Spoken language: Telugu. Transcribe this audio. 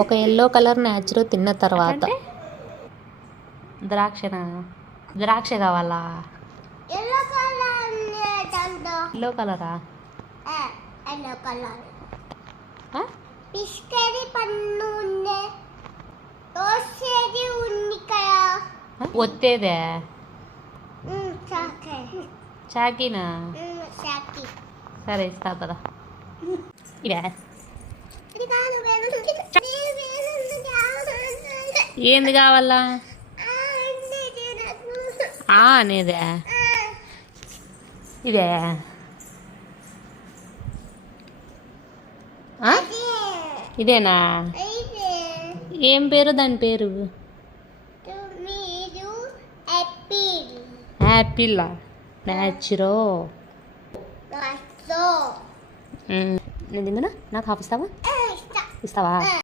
ఒక ఎల్లో కలర్ న్యాచురల్ తిన్న తర్వాత ద్రాక్ష కావాలా? ఎల్లో కలరా? ఒత్తేదే చాకీనా? సరే ఇస్తా కదా. ఇవే ఏంది కావాలా? అనేదే ఇదే ఇదేనా? ఏం పేరు దాని పేరు? యాపిల్ న్యాచురో. నేను తిందునా? నాకు హాఫ్ ఇస్తావా?